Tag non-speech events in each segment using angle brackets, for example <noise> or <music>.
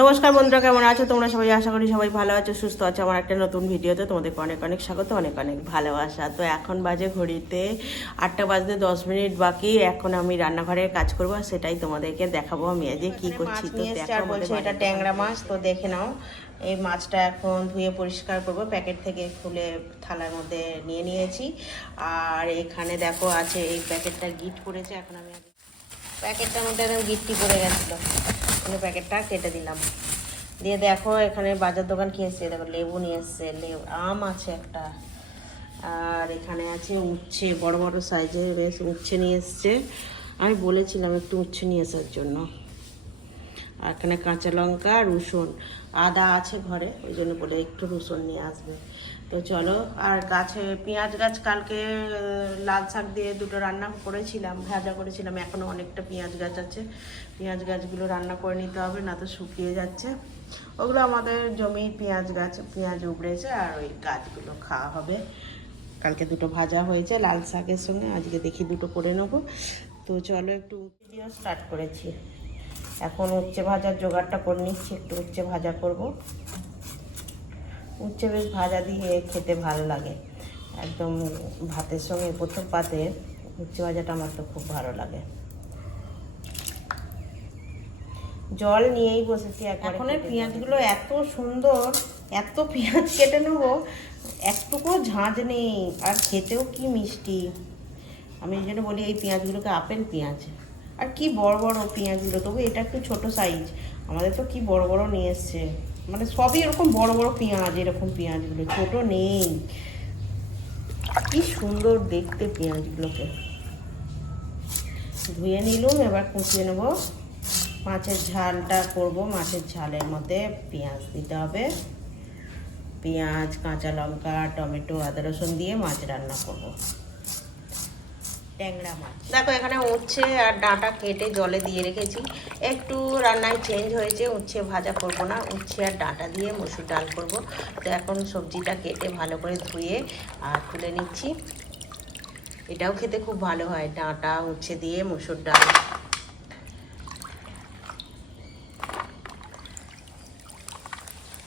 নমস্কার বন্ধুরা কেমন আছো? তোমরা সবাই আশা করি সবাই ভালো আছো সুস্থ আছো। আমার একটা নতুন ভিডিওতে তোমাদেরকে অনেক অনেক স্বাগত অনেক অনেক ভালোবাসা। তো এখন বাজে ঘড়িতে আটটা বাজতে দশ মিনিট বাকি। এখন আমি রান্নাঘরের কাজ করব আর সেটাই তোমাদেরকে দেখাবো আমি আজকে কি করছি। তো বলছে এটা ট্যাংরা মাছ তো দেখে নাও। এই মাছটা এখন ধুয়ে পরিষ্কার করব প্যাকেট থেকে খুলে থালার মধ্যে নিয়ে নিয়েছি। আর এখানে দেখো আছে এই প্যাকেটটা গিট করেছে এখন আমি প্যাকেটটার মধ্যে একদম গিটটি পড়ে গেছিল। আমি প্যাকেটটা কেটে দিলাম। দিয়ে দেখো, এখানে বাজার দোকান কি এসছে? দেখো, লেবু নিয়ে এসছে। লেবু, আম আছে একটা। আর এখানে আছে উচ্ছে, বড় বড় সাইজের বেশ উচ্ছে নিয়ে এসছে। আমি বলেছিলাম একটু উচ্ছে নিয়ে আসার জন্য। আর এখানে কাঁচা লঙ্কা, রসুন। আদা আছে ঘরে, ওই জন্য বলে একটু রসুন নিয়ে আসবে। তো চলো, আর গাছে, পেঁয়াজ গাছ কালকে লাল শাক দিয়ে দুটো রান্না করেছিলাম, ভাজা করেছিলাম এখনও অনেকটা পেঁয়াজ গাছ আছে। পেঁয়াজ গাছগুলো রান্না করে নিতে হবে, না তো শুকিয়ে যাচ্ছে। ওগুলো আমাদের জমি পেঁয়াজ গাছ, পেঁয়াজ উবড়েছে, আর ওই গাছগুলো খাওয়া হবে। কালকে দুটো ভাজা হয়েছে লাল শাকের সঙ্গে, আজকে দেখি দুটো করে নেব। তো চলো একটু ভিডিও স্টার্ট করেছি। এখন উচ্ছে ভাজার জোগাড়টা করে নিচ্ছি, একটু উচ্ছে ভাজা করব। উচ্ছে বেশ ভাজা দিয়ে খেতে ভালো লাগে। একদম ভাতের সঙ্গে প্রথম পাতে উচ্ছে ভাজাটা আমার তো খুব ভালো লাগে। জল নিয়েই বসেছি এখন পেঁয়াজগুলো এত সুন্দর এত পেঁয়াজ কেটে নেব একটুকু ঝাঁঝ নেই আর খেতেও কি মিষ্টি। আমি এই জন্য বলি এই পেঁয়াজগুলোকে আপেল পেঁয়াজ আর কি বড় বড় পেঁয়াজগুলো তবু এটা একটু ছোট সাইজ আমাদের তো কি বড় বড় নিয়ে এসছে। মানে সবই এরকম বড় বড় পেঁয়াজ, এরকম পেঁয়াজগুলো, ছোট নেই। কি সুন্দর দেখতে পেঁয়াজগুলোকে। ধুয়ে নিলুম, এবার কুচিয়ে নেব। মাছের ঝালটা করব, মাছের ঝালের মধ্যে পেঁয়াজ দিতে হবে। পেঁয়াজ, কাঁচা লঙ্কা, টমেটো, আদা, রসুন দিয়ে মাছ রান্না করব। ট্যাংরা মাছ। দেখো, এখানে উচ্ছে আর ডাঁটা কেটে জলে দিয়ে রেখেছি। একটু রান্নায় চেঞ্জ হয়েছে, উচ্ছে ভাজা করব না। উচ্ছে আর ডাঁটা দিয়ে মসুর ডাল করব। তো এখন সবজিটা কেটে ভালো করে ধুয়ে আর তুলে নিচ্ছি। এটাও খেতে খুব ভালো হয়, ডাঁটা, উচ্ছে দিয়ে মসুর ডাল।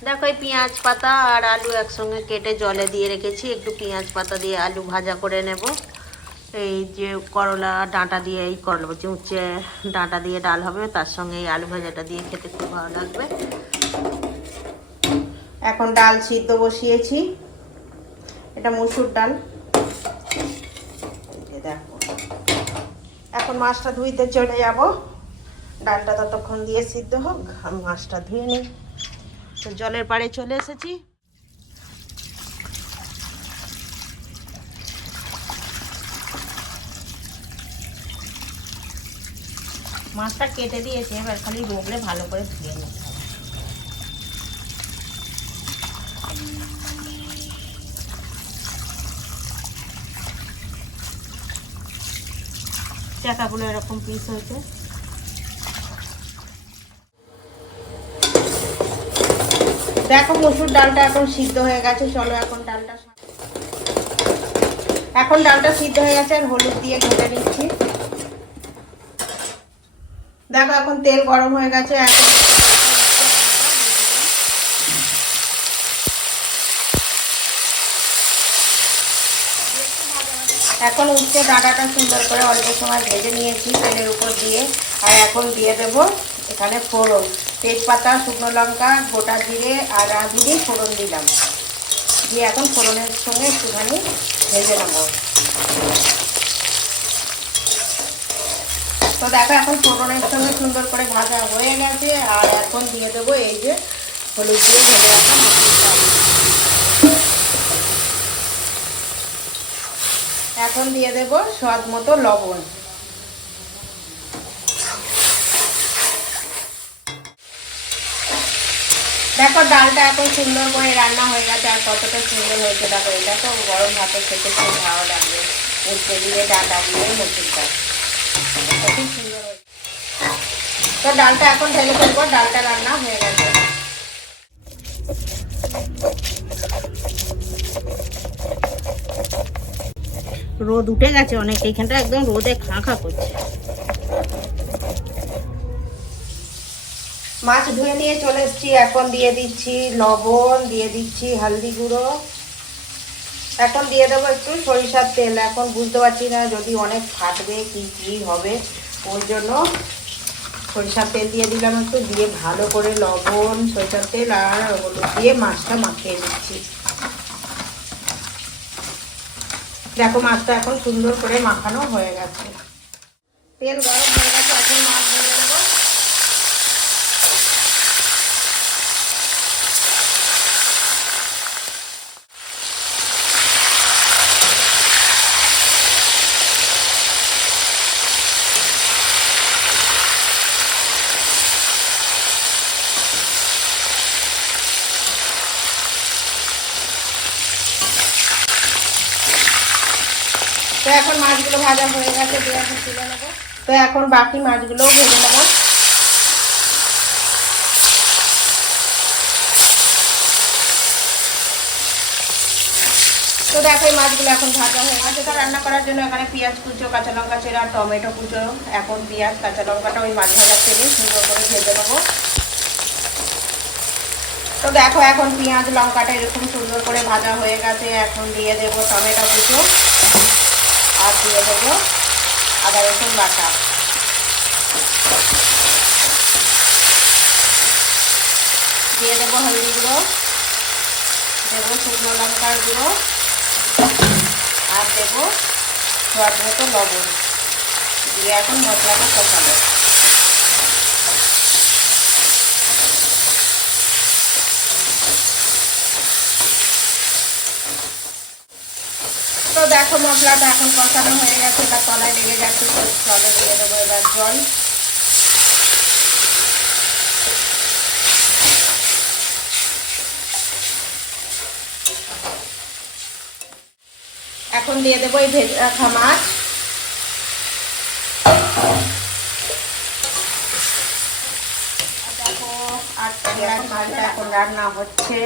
দেখো, এই পেঁয়াজ পাতা আর আলু একসঙ্গে কেটে জলে দিয়ে রেখেছি। একটু পেঁয়াজ পাতা দিয়ে আলু ভাজা করে নেব। এই যে করলা ডাঁটা দিয়ে এই করলা বলছি, উচ্ছে ডাঁটা দিয়ে ডাল হবে, তার সঙ্গে এই আলু ভাজাটা দিয়ে খেতে খুব ভালো লাগবে। এখন ডাল সিদ্ধ বসিয়েছি। এটা মুসুর ডাল। দেখো। এখন মাছটা ধুইতে চলে যাব। ডালটা ততক্ষণ দিয়ে সিদ্ধ হোক আমি মাছটা ধুয়ে নিই। জলের পাড়ে চলে এসেছি। মাছটা কেটে দিয়েছে, এবার খালি রোগলে ভালো করে ধুয়ে নিতে হবে। চাকাগুলো এরকম পিস হয়েছে। দেখো মসুর ডালটা এখন সিদ্ধ হয়ে গেছে, চলো এখন ডালটা এখন ডালটা সিদ্ধ হয়ে গেছে, আর হলুদ দিয়ে ঘেটে নিচ্ছি। দেখো এখন তেল গরম হয়ে গেছে, এখন উচ্ছে ডাঁটাটা সুন্দর করে অল্প সময় ভেজে নিয়েছি তেলের উপর দিয়ে, আর এখন দিয়ে দেব এখানে ফোড়ন। তেজপাতা, শুকনো লঙ্কা, গোটা জিরে আর রাঁধুনি ফোড়ন দিলাম। দিয়ে এখন ফোড়নের সঙ্গে একটুখানি ভেজে নেব। তো দেখো, এখন ফোড়নের সঙ্গে সুন্দর করে ভাজা হয়ে গেছে। আর এখন দিয়ে দেবো এই যে হলুদ দিয়ে ভেজে রাখা এখন দিয়ে দেব স্বাদ মতো লবণ। দেখো, ডালটা এত সুন্দর করে রান্না হয়ে গেছে, আর কতটা সুন্দর হয়েছে। দেখো, এটা তো গরম ভাতে খেতে খুব ভালো লাগবে উঠতে দিয়ে ডাটা দিয়ে মসুর ডাল এটা খুব সুন্দর হয়েছে তো ডালটা এখন ঢেলে ফেলব ডালটা রান্না হয়ে গেছে। রোদ উঠে গেছে অনেক এইখানটা একদম রোদে খাঁ খাঁ করছে। মাছ ধুয়ে নিয়ে চলে এসেছি এখন দিয়ে দিচ্ছি লবণ দিয়ে দিচ্ছি হলদি গুঁড়ো। এখন দিয়ে দেবো একটু সরিষার তেল এখন বুঝতে পারছি না যদি অনেক ফাটবে কি কি হবে ওই জন্য সরিষার তেল দিয়ে দিলাম একটু, দিয়ে ভালো করে লবণ, সরিষার তেল আর হলুদ দিয়ে মাছটা মাখিয়ে দিচ্ছি দেখো, মাছটা এখন সুন্দর করে মাখানো হয়ে গেছে। তেল গরম হয়ে গেছে, এখন মাছ তো এখন মাছগুলো ভাজা হয়ে গেছে, দিয়ে এখন তুলে নেব। তো এখন বাকি মাছগুলোও ভেজে নেব। তো দেখো, এই মাছগুলো এখন ভাজা হয়ে গেছে। তো রান্না করার জন্য এখানে পেঁয়াজ কুচো, কাঁচা লঙ্কা চেরা, টমেটো কুচো, এখন পেঁয়াজ, কাঁচা লঙ্কাটা ওই মাছ ভাজা তেলে সুন্দর করে ভেজে নেব। তো দেখো, এখন পেঁয়াজ, লঙ্কাটা এরকম সুন্দর করে ভাজা হয়ে গেছে। এখন দিয়ে দেবো টমেটো কুচো। আর দিয়ে দেবো আদা রসুন বাটা। দিয়ে দেবো হলদি গুঁড়ো, দেবো শুকনো লঙ্কার গুঁড়ো, আর দেবো স্বাদ মতো লবণ। দিয়ে এখন মশলাটা কষাবো। তো দেখো মশলাটা এখন কষানো হয়ে গেছে তার তলায় লেগে যাচ্ছে তো জলে দিয়ে দেবো এবার জল। এখন দিয়ে দেবো এই ভেজে রাখা মাছ। দেখো, আর মাছটা এখন রান্না হচ্ছে।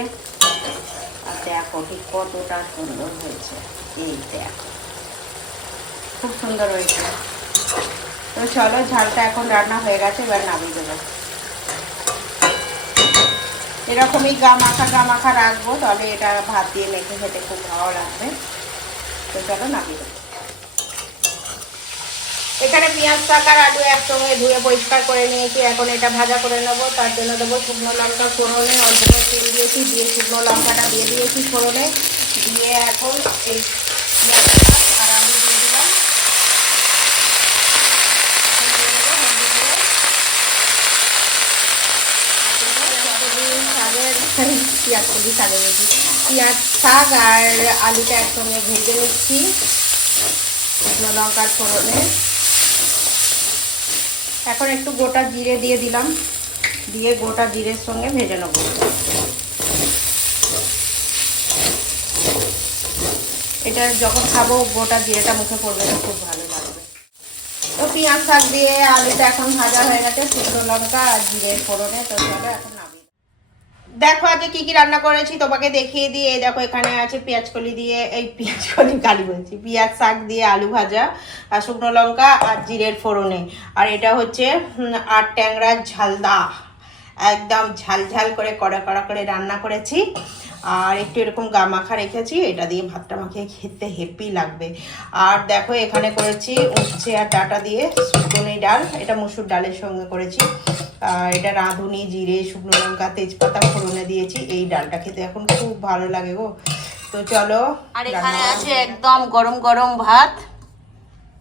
দেখো কি কতটা সুন্দর হয়েছে। এই দেখো। খুব সুন্দর হয়েছে। তো চলো, ঝালটা এখন রান্না হয়ে গেছে, এবার নামিয়ে দেবো। এরকমই গা মাখা গা মাখা রাখব, তবে এটা ভাত দিয়ে মেখে খেতে খুব ভালো লাগবে। তো চলো, নামিয়ে দেবো। এখানে পেঁয়াজ শাক আর আলু একসঙ্গে ধুয়ে পরিষ্কার করে নিয়েছি। এখন এটা ভাজা করে নেব। তার জন্য দেবো শুকনো লঙ্কা ফোড়নে। অল্প তেল দিয়েছি। দিয়ে শুকনো লঙ্কাটা দিয়ে দিয়েছি ফোড়নে। দিয়ে এখন এই পেঁয়াজ আর আলু পেঁয়াজ শাক আর আলুটা একসঙ্গে ভেজে নিচ্ছি। শুকনো লঙ্কার ফোড়নে। এখন একটু গোটা জিরে দিয়ে দিলাম। দিয়ে গোটা জিরের সঙ্গে ভেজে নেব। এটা যখন খাব, গোটা জিরেটা মুখে পড়বে না, খুব ভালো লাগবে। তো পেঁয়াজ শাক দিয়ে আলুটা এখন ভাজা হয়ে গেছে, শুকনো লঙ্কা আর জিরের ফোড়নে, তো এখন দেখো আজকে কি কি রান্না করেছি, তোমাকে দেখিয়ে দিয়ে দেখো এখানে আছে পেঁয়াজ কলি দিয়ে, এই পেঁয়াজ কলি <laughs> কালি বলছি, পেঁয়াজ শাক দিয়ে আলু ভাজা আর শুকনো লঙ্কা আর জিরের ফোড়নে। আর এটা হচ্ছে আর ট্যাংরার ঝালদা একদম ঝাল ঝাল করে কড়া কড়া করে রান্না করেছি। আর একটু এরকম গা মাখা রেখেছি, এটা দিয়ে ভাতটা মাখিয়ে খেতে হেপি লাগবে। আর দেখো এখানে করেছি উচ্ছে আর ডাটা দিয়ে, শুকনো ডাল, এটা মুসুর ডালের সঙ্গে করেছি। এটা রাঁধুনি জিরে শুকনো লঙ্কা তেজপাতা ফোড়নে দিয়েছি। এই ডালটা খেতে এখন খুব ভালো লাগে গো। তো চলো আর এখানে আছে একদম গরম গরম ভাত।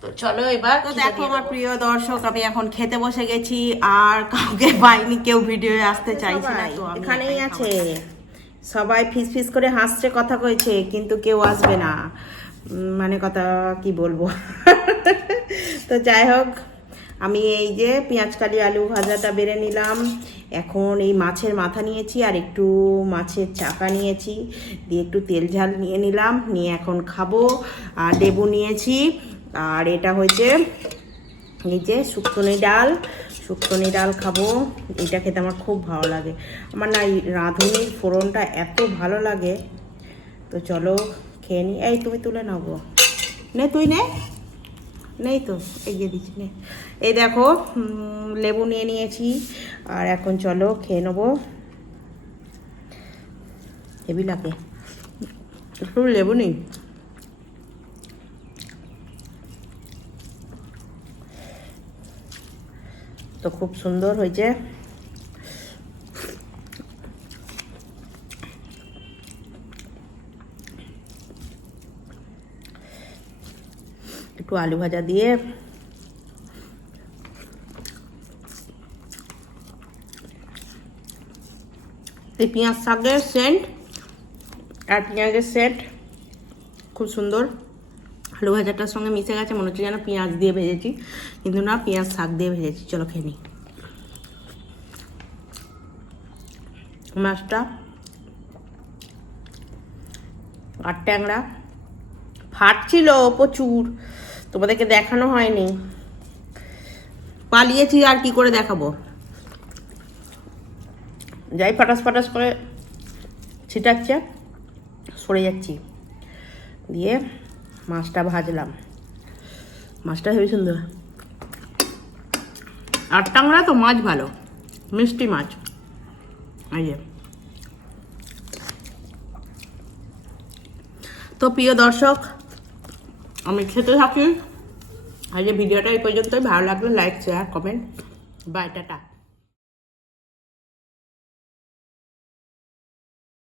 তো চলো এবার তো দেখো আমার প্রিয় দর্শক আমি এখন খেতে বসে গেছি আর কাউকে পাইনি কেউ ভিডিও আসতে চাইছে না। তো এখানেই আছে। সবাই ফিস ফিস করে হাসছে কথা কইছে কিন্তু কেউ আসবে না। মানে কথা কি বলব? <laughs> তো যাই হোক আমি এই যে পেঁয়াজ কালি আলু ভাজাটা বেড়ে নিলাম। এখন এই মাছের মাথা নিয়েছি আর একটু মাছের চাকা নিয়েছি। দিয়ে একটু তেল ঝাল নিয়ে নিলাম, নিয়ে এখন খাব। আর লেবু নিয়েছি। আর এটা হয়েছে এই যে শুক্তনি ডাল। শুক্তনি ডাল খাব। এটা খেতে আমার খুব ভালো লাগে। আমার না এই রাঁধুনির ফোড়নটা এত ভালো লাগে। তো চলো খেয়ে নি। এই তুমি তুলে নেব নে, তুই নে। নেই তো? এগিয়ে দিচ্ছি, নে। এই দেখো লেবু নিয়ে নিয়েছি। আর এখন চলো খেয়ে নেব হেভি লাগে একটু লেবু নেই। তো খুব সুন্দর হয়েছে। একটু আলু ভাজা দিয়ে এই পেঁয়াজ শাকের সেন্ট আর পেঁয়াজের সেন্ট খুব সুন্দর। আলু ভাজাটার সঙ্গে মিশে গেছে, মনে হচ্ছে যেন পেঁয়াজ দিয়ে ভেজেছি, কিন্তু না, পেঁয়াজ শাক দিয়ে ভেজেছি। চলো খেয়ে মাছটা আর ট্যাংরা। ফাটছিল প্রচুর। তোমাদেরকে দেখানো হয়নি। পালিয়েছি আর কি করে দেখাবো? যাই ফাটাস ফাটাস করে ছিটাচ্ছে, সরে যাচ্ছি। দিয়ে মাছটা ভাজলাম। মাছটা হেবি সুন্দর। আর টাংরা তো, মাছ ভালো। মিষ্টি মাছ। এই যে। তো প্রিয় দর্শক আমি খেতে থাকি। আজকে ভিডিওটা এই পর্যন্তই। ভালো লাগলে like share comment bye tata.